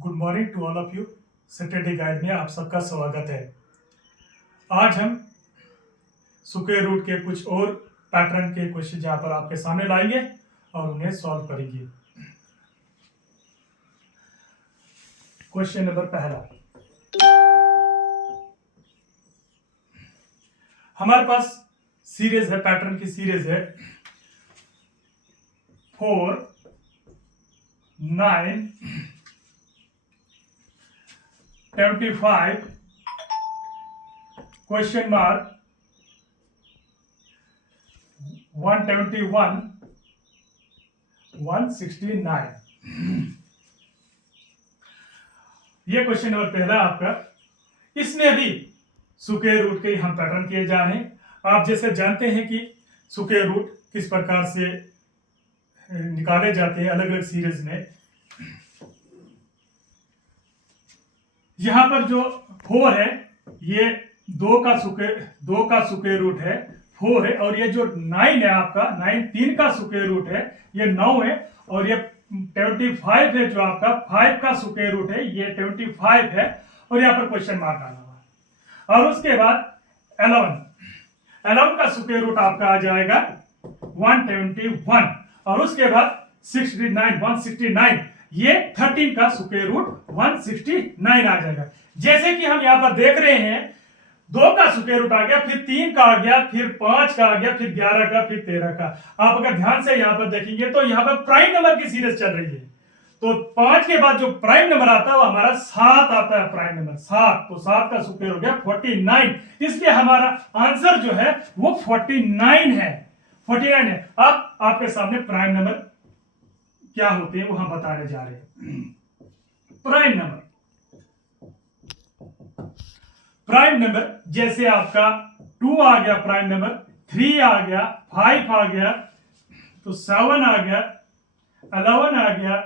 Good morning to all of you. Saturday guide में आप सबका स्वागत है। आज हम स्क्वायर रूट के कुछ और पैटर्न के क्वेश्चन यहाँ पर आपके सामने लाएंगे और उन्हें सॉल्व करेंगे। क्वेश्चन नंबर पहला, हमारे पास सीरीज है, पैटर्न की सीरीज है 4, 9, 25, क्वेश्चन मार्क 121, 169। ये क्वेश्चन नंबर पहला आपका। इसमें भी स्क्वायर रूट के हम पैटर्न किए जा रहे हैं। आप जैसे जानते हैं कि स्क्वायर रूट किस प्रकार से निकाले जाते हैं अलग अलग सीरीज में। यहां पर जो 4 है ये 2 का स्क्वायर रूट है 4 है, और ये जो 9 है आपका 9 3 का स्क्वायर रूट है ये 9 है, और ये 25 है जो आपका 5 का स्क्वायर रूट है ये 25 है, और यहाँ पर क्वेश्चन मार्क आना हुआ। और उसके बाद 11 का स्क्वायर रूट आपका आ जाएगा 121, और उसके बाद 169 ये 13 का स्क्वायर रूट 169 आ जाएगा। जैसे कि हम यहाँ पर देख रहे हैं 2 का स्क्वायर रूट आ गया, फिर 3 का आ गया, फिर 5 का आ गया, फिर 11 का, फिर 13 का। आप अगर ध्यान से यहाँ पर देखेंगे तो यहाँ पर प्राइम नंबर की सीरीज चल रही है। तो 5 के बाद जो प्राइम नंबर आता है वो हमारा 7 आता है, प्राइम नंबर 7। तो 7 का स्क्वायर हो गया 49, इसलिए हमारा आंसर जो है वो 49 है। 49 है। अब आपके सामने प्राइम नंबर क्या होते हैं वो हम बताने जा रहे हैं। प्राइम नंबर जैसे आपका 2 आ गया, प्राइम नंबर 3 आ गया, 5 आ गया, तो 7 आ गया, 11 आ गया,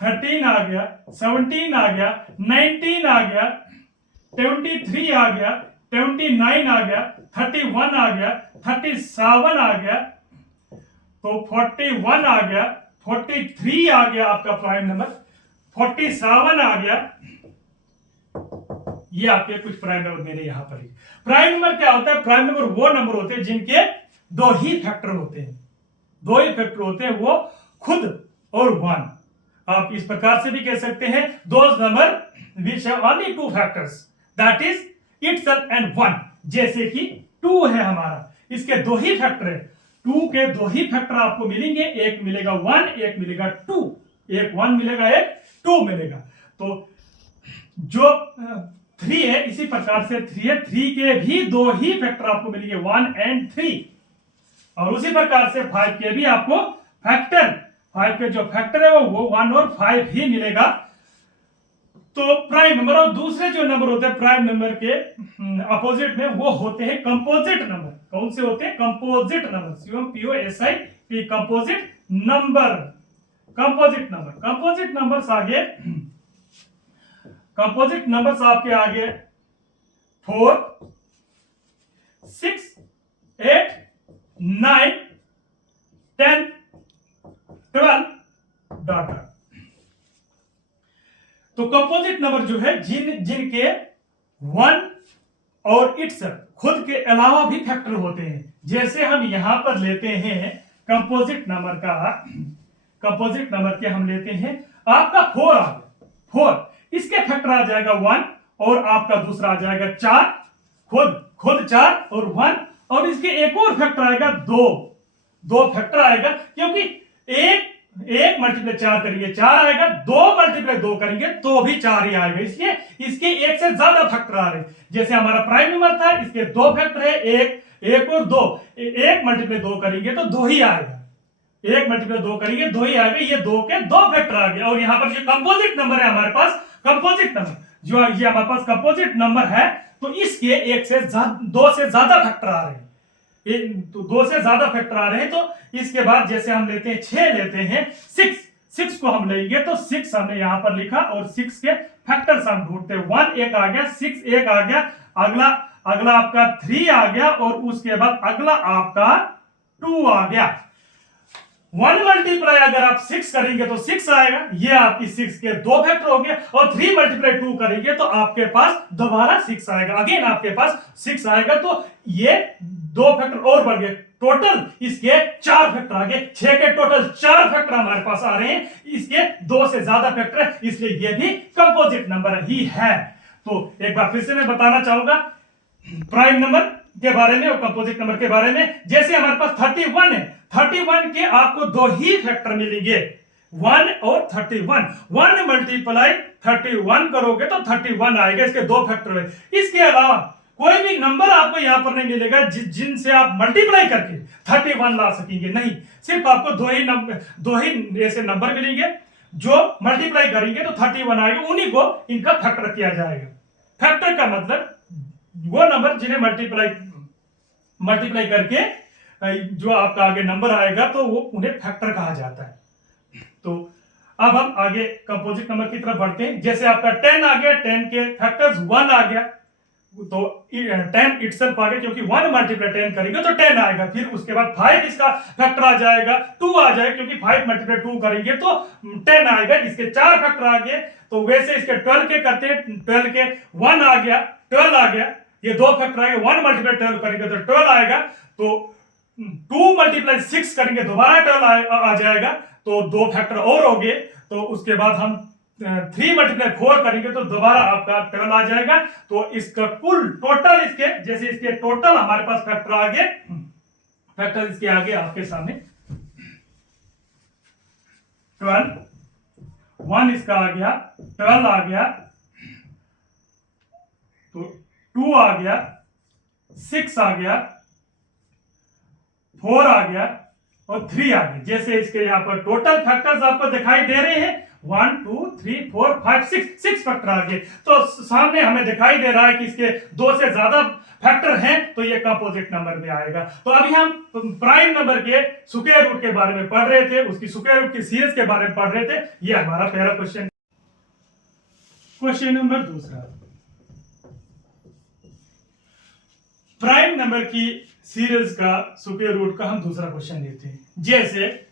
13 आ गया, 17 आ गया, 19 आ गया, 23 आ गया, 29 आ गया, 31 आ गया, 37 आ गया, तो 41 आ गया, 43 आ गया आपका प्राइम नंबर, 47 आ गया। ये आपके कुछ प्राइम नंबर मेरे यहां पर ही। प्राइम नंबर क्या होता है? प्राइम नंबर वो नंबर होते हैं जिनके 2 ही फैक्टर होते हैं। 2 ही फैक्टर होते हैं, वो खुद और 1। आप इस प्रकार से भी कह सकते हैं those number which have only 2 factors, that is itself and 1। जैसे कि 2 है हमारा, इसके 2 ही फैक्टर है। 2 के 2 ही फैक्टर आपको मिलेंगे, एक मिलेगा 1, एक मिलेगा 2। एक 1 मिलेगा, एक 2 मिलेगा। तो जो 3 है इसी प्रकार से 3 है, 3 के भी 2 ही फैक्टर आपको मिलेंगे, 1 and 3। और उसी प्रकार से 5 के भी आपको फैक्टर, 5 के जो फैक्टर है वो 1 और 5 ही मिलेगा। तो प्राइम नंबर और दूसरे जो नंबर होते हैं प्राइम नंबर के अपोजिट में वो होते हैं कंपोजिट नंबर। कौन से होते हैं? Composite number, COMPOSIT, composite number. Composite numbers आगे, कंपोजिट नंबर्स आपके आगे 4, 6, 8, 9, 10, 12 डॉट। तो कंपोजिट नंबर जो है जिनके 1 और इट्स खुद के अलावा भी फैक्टर होते हैं। जैसे हम यहां पर लेते हैं कंपोजिट नंबर के हम लेते हैं आपका 4 आ गया, 4 इसके फैक्टर आ जाएगा 1, और आपका दूसरा आ जाएगा 4, खुद 4 और 1, और इसके एक और फैक्टर आएगा 2 फैक्टर आएगा, क्योंकि एक मल्टीप्लाई 4 करेंगे 4 आएगा, 2 मल्टीप्लाई 2 करेंगे तो भी 4 ही आएगा, इसलिए इसके एक से ज्यादा फैक्टर आ रहे हैं। जैसे हमारा प्राइम नंबर था, इसके 2 फैक्टर है, एक और 2, 1 मल्टीप्लाई 2 करेंगे तो 2 ही आएगा, 1 मल्टीप्लाई 2 करेंगे 2 ही आएगा, ये 2 के 2 फैक्टर आ गए। और यहाँ पर जो कंपोजिट नंबर है हमारे पास, कंपोजिट नंबर जो ये हमारे पास कंपोजिट नंबर है, तो इसके 2 से ज्यादा फैक्टर आ रहे हैं, तो 2 से ज्यादा फैक्टर आ रहे हैं। तो इसके बाद जैसे हम लेते हैं 6 लेते हैं, 6 को हम लेंगे तो 6 हमने यहां पर लिखा, और 6 के फैक्टर्स हम ढूंढते हैं। 1 एक आ गया, 6 एक आ गया, अगला आपका 3 आ गया, और उसके बाद अगला आपका 2 आ गया। 1 मल्टीप्लाई अगर आप 6 करेंगे तो 6 आएगा, ये आपकी 6 के 2 फैक्टर हो गया, और 3 मल्टीप्लाई 2 करेंगे तो आपके पास दोबारा 6 आएगा, अगेन आपके पास 6 आएगा, तो ये 2 फैक्टर और बढ़ गए, टोटल इसके 4 फैक्टर आ गए, 6 के टोटल 4 फैक्टर हमारे पास आ रहे हैं, इसके 2 से ज्यादा फैक्टर है, इसलिए ये भी कंपोजिट नंबर ही है। तो एक बार फिर से मैं बताना चाहूंगा प्राइम नंबर के बारे में और कंपोजिट नंबर के बारे में। जैसे हमारे पास 31 है, 31 के आपको 2 ही फैक्टर मिलेंगे, 1 और 31। 1 मल्टीप्लाई 31 करोगे तो 31 आएगा, इसके 2 फैक्टर है। इसके अलावा कोई भी नंबर आपको यहां पर नहीं मिलेगा जिनसे आप मल्टीप्लाई करके 31 ला सकेंगे, नहीं, सिर्फ आपको दो ही ऐसे नंबर मिलेंगे जो मल्टीप्लाई करेंगे तो 31 आएगा, उन्हीं को इनका फैक्टर किया जाएगा। फैक्टर का मतलब वो नंबर जिन्हें मल्टीप्लाई करके जो आपका आगे नंबर आएगा तो वो उन्हें फैक्टर कहा जाता है। तो अब हम आगे कंपोजिट नंबर की तरफ बढ़ते हैं। जैसे आपका 10 आ गया, 10 के फैक्टर्स 1 आ गया, तो 10 इटसेल्फ आ गया, क्योंकि 1 मल्टीप्लाई 10 करेंगे तो 10 आएगा, फिर उसके बाद 5 इसका फैक्टर आ जाएगा, 2 आ जाएगा, क्योंकि 5 मल्टीप्लाई 2 करेंगे तो 10 आएगा, इसके 4 फैक्टर आ गए। तो वैसे इसके 12 के करते हैं, 12 के 1 आ गया, 12 आ गया, ये 2 फैक्टर आएगा, 1 मल्टीप्लाई 12 करेंगे तो 12 आएगा, तो 2 मल्टीप्लाई 6 करेंगे दोबारा 12 आ जाएगा, तो 2 फैक्टर और हो गए। तो उसके बाद हम 3 मल्टीप्लाई 4 करेंगे तो दोबारा आपका 12 आ जाएगा। तो इसका कुल टोटल इसके, जैसे इसके टोटल हमारे पास फैक्टर आ गए, फैक्टर इसके आगे आपके सामने 12, 1 इसका आ गया, 12 आ गया, तो 2 आ गया, 6 आ गया, 4 आ गया और 3 आ गया। जैसे इसके यहां पर टोटल फैक्टर्स आपको दिखाई दे रहे हैं, 1 2 3 4 5 6 फैक्टर आ गए। तो सामने हमें दिखाई दे रहा है कि इसके 2 से ज्यादा फैक्टर हैं, तो ये कंपोजिट नंबर में आएगा। तो अभी हम प्राइम नंबर के स्क्वायर रूट के बारे में पढ़ रहे थे, उसकी स्क्वायर रूट की सीरीज के बारे में पढ़ रहे थे। ये हमारा पहला क्वेश्चन। क्वेश्चन नंबर दूसरा, प्राइम नंबर की सीरीज का स्क्वायर रूट का हम दूसरा क्वेश्चन लेते हैं। जैसे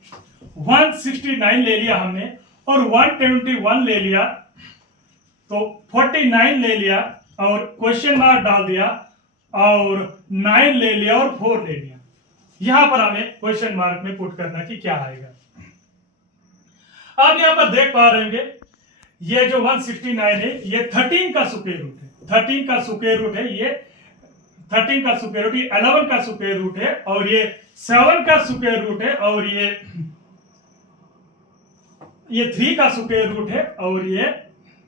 169 ले लिया हमने और 121 ले लिया, तो 49 ले लिया और क्वेश्चन मार्क डाल दिया, और 9 ले लिया और 4 ले लिया। यहां पर हमें क्वेश्चन मार्क में पुट करना कि क्या आएगा। आप यहां पर देख पा रहे होंगे, ये जो 169 है ये 13 का स्क्वायर रूट है, 13 का स्क्वायर रूट है, ये 13 का स्क्वायर रूट, ये 11 का स्क्वायर रूट है, और ये 7 का स्क्वायर रूट है, और ये 3 का स्क्वायर रूट है, और ये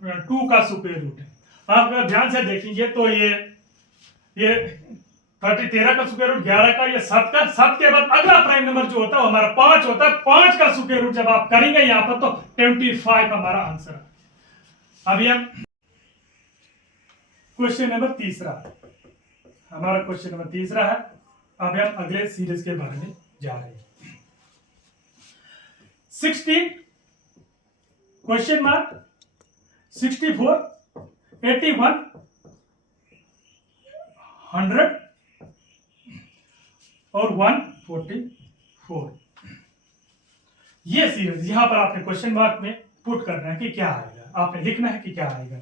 2 का स्क्वायर रूट है। आप अगर ध्यान से देखेंगे तो ये 13 का स्क्वायर रूट, 11 का, ये 7 का, 7 के बाद अगला प्राइम नंबर जो होता है हमारा 5 होता है। 5 का स्क्वायर रूट जब आप करेंगे यहां पर तो 25 हमारा आंसर है। अभी हम क्वेश्चन नंबर तीसरा, हमारा क्वेश्चन नंबर तीसरा है। अब हम अगले सीरीज के बारे में जा रहे हैं। 16 क्वेश्चन मार्क 64 81 100 और 144, ये सीरीज यहां पर आपने क्वेश्चन मार्क में पुट करना है कि क्या आएगा, आपने लिखना है कि क्या आएगा।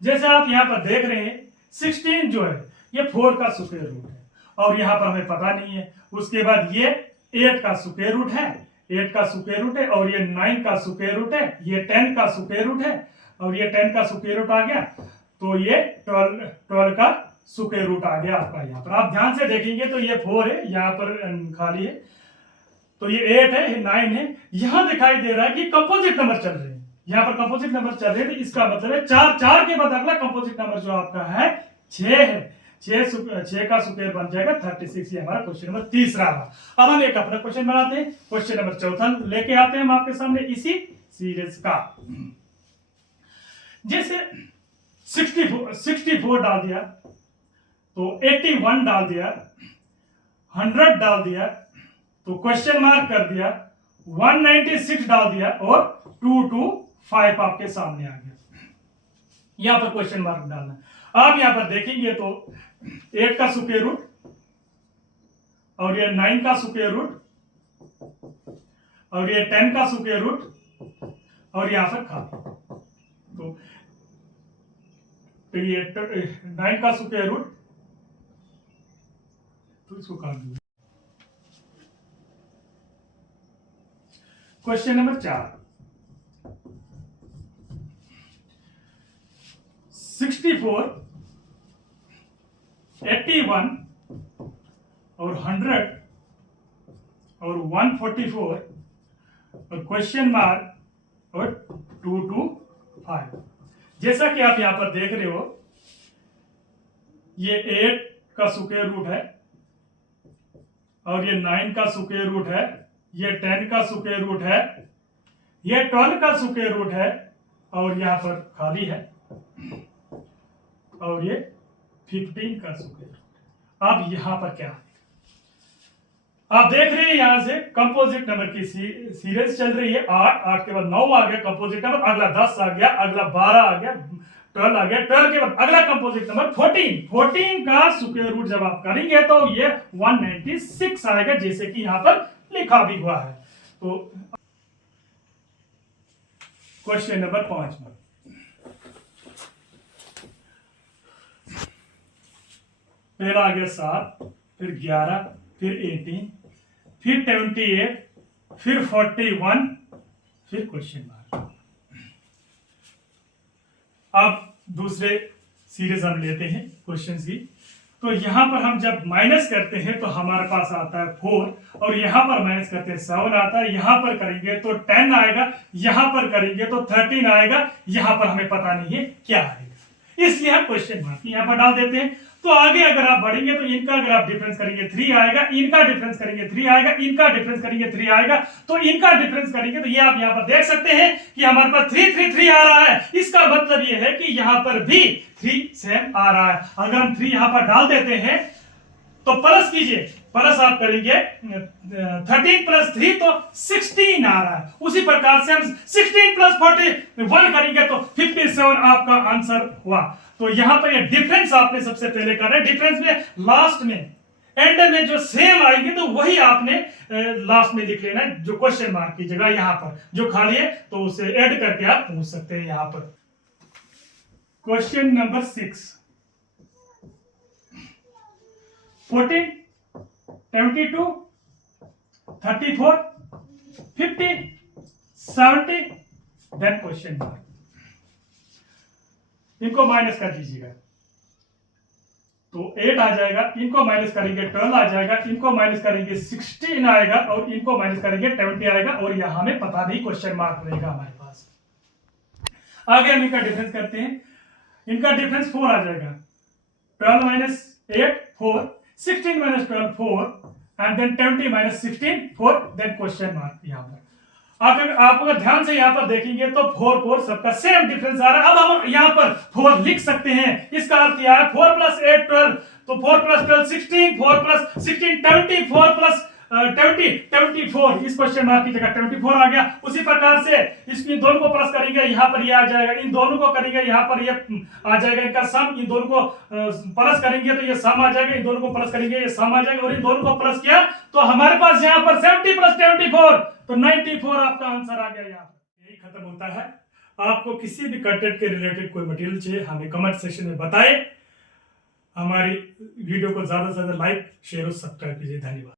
जैसे आप यहां पर देख रहे हैं 16 जो है ये 4 का स्क्वायर रूट है, और यहां पर हमें पता नहीं है। उसके बाद ये 8 का स्क्वायर रूट है, 8 का स्क्वायर रूट है, और ये 9 का स्क्वायर रूट है, ये 10 का स्क्वायर रूट है, और ये 10 का स्क्वायर रूट आ गया, तो ये 12 का स्क्वायर रूट आ गया आपका। यहाँ पर आप ध्यान से देखेंगे तो ये 4 है, यहाँ पर खाली है, तो ये 8 है, ये 9 है। यहां दिखाई दे रहा है कि कंपोजिट नंबर चल रहे हैं, यहाँ पर कंपोजिट नंबर चल रहे हैं, इसका मतलब है 4 के बाद अगला कंपोजिट नंबर जो आपका है 6 है, 6 का स्क्वायर बन जाएगा 36। ये हमारा क्वेश्चन नंबर तीसरा रहा। अब हम एक अपना क्वेश्चन बनाते हैं, क्वेश्चन नंबर चौथा लेके आते हैं हम आपके सामने इसी सीरीज का। जैसे 64 डाल दिया, तो 81 डाल दिया, 100 डाल दिया, तो क्वेश्चन मार्क कर दिया, 196 डाल दिया, और 225 आपके सामने आ गया। यहां पर क्वेश्चन मार्क डालना। आप यहां पर देखेंगे तो 8 का स्क्वायर रूट, और ये 9 का स्क्वायर रूट, और ये 10 का स्क्वायर रूट और यहाँ पर खाली। तो ये 9 का स्क्वायर रूट, तो इसको काट दो। क्वेश्चन नंबर 4, 64, 81 और 100 और 144 और क्वेश्चन मार्क और 2 to 5। जैसा कि आप यहां पर देख रहे हो, ये 8 का स्क्वायर रूट है और ये 9 का स्क्वायर रूट है, ये 10 का स्क्वायर रूट है, ये 12 का स्क्वायर रूट है और यहां पर खाली है, और ये 15 का स्क्वायर रूट। अब यहां पर क्या है, आप देख रहे हैं यहां से कंपोजिट नंबर की सीरीज चल रही है। 8 के बाद 9 आ गया कंपोजिट नंबर, अगला 10 आ गया, अगला 12 आ गया, 12 आ गया, 12 के बाद अगला कंपोजिट नंबर 14 का स्क्वायर रूट जब आप करेंगे तो ये 196 आएगा, जैसे कि यहां पर लिखा भी हुआ है। तो क्वेश्चन नंबर 5 में पहला आ गया 7, फिर 11, फिर 18, फिर 28, फिर 41, फिर क्वेश्चन मार्क। अब दूसरे सीरीज हम लेते हैं क्वेश्चंस की। तो यहां पर हम जब माइनस करते हैं तो हमारे पास आता है 4, और यहां पर माइनस करते हैं 7 आता है, यहां पर करेंगे तो 10 आएगा, यहां पर करेंगे तो 13 आएगा, यहां पर हमें पता नहीं है क्या आएगा, इसलिए हम क्वेश्चन मार्क यहां पर डाल देते हैं। तो आगे अगर आप बढ़ेंगे तो इनका अगर आप डिफरेंस करेंगे 3 आएगा, इनका डिफरेंस करेंगे 3 आएगा, इनका डिफरेंस करेंगे 3 आएगा, तो इनका डिफरेंस करेंगे तो ये आप यहां पर देख सकते हैं कि हमारे पास 3 3 3 आ रहा है। इसका मतलब ये है कि यहां पर भी 3 सेम आ रहा है। अगर हम 3 यहां पर डाल देते हैं तो प्लस कीजिए, प्लस आप करेंगे 13 प्लस 3 तो 16 आ रहा है। उसी प्रकार से हम 16 प्लस 41 करेंगे तो 57 आपका आंसर हुआ। तो यहां पर ये डिफरेंस आपने सबसे पहले करना है। डिफरेंस में लास्ट में एंड में जो सेम आएंगे तो वही आपने लास्ट में लिख लेना है, जो क्वेश्चन मार्क की जगह यहां पर जो खाली है तो उसे ऐड करके आप पूछ सकते हैं यहां पर। Question number 6, 14, 22, 34, 50, 70, then question mark. इनको माइनस कर दीजिएगा तो 8 आ जाएगा, इनको माइनस करेंगे 12 आ जाएगा, इनको माइनस करेंगे 16 आएगा, और इनको माइनस करेंगे 20 आएगा, और यहां हमें पता नहीं क्वेश्चन मार्क रहेगा हमारे पास। आगे हम इनका डिफरेंस करते हैं। इनका डिफरेंस 4 आ जाएगा, 12 minus 8 4, 16 minus 12 4, and then 20 minus 16 4, then question mark यहां पर। आप अगर ध्यान से यहां पर देखेंगे तो 4 4 सबका सेम डिफरेंस आ रहा है। अब हम यहां पर 4 लिख सकते हैं, इसका अर्थ यह है 4 प्लस 8 12, तो 4 प्लस 12 16, 4 प्लस 16 20, 4 प्लस 24, इस क्वेश्चन मार्क की जगह 24 आ गया। उसी प्रकार से इसमें दोनों को प्लस करेंगे, यहां पर ये आ जाएगा, इन दोनों को करेंगे यहां पर ये आ जाएगा इनका सम, इन दोनों को प्लस करेंगे तो ये सम आ जाएगा, इन दोनों को प्लस करेंगे ये सम आ जाएगा, और इन दोनों को प्लस किया तो हमारे पास यहां पर 70 प्लस 24 तो 94 आपका आंसर आ गया। यहां पर यही खत्म होता है। आपको किसी भी कंटेंट के रिलेटेड कोई मटेरियल चाहिए हमें कमेंट सेक्शन में बताएं। हमारी वीडियो को ज्यादा से ज्यादा लाइक शेयर और सब्सक्राइब कीजिए। धन्यवाद।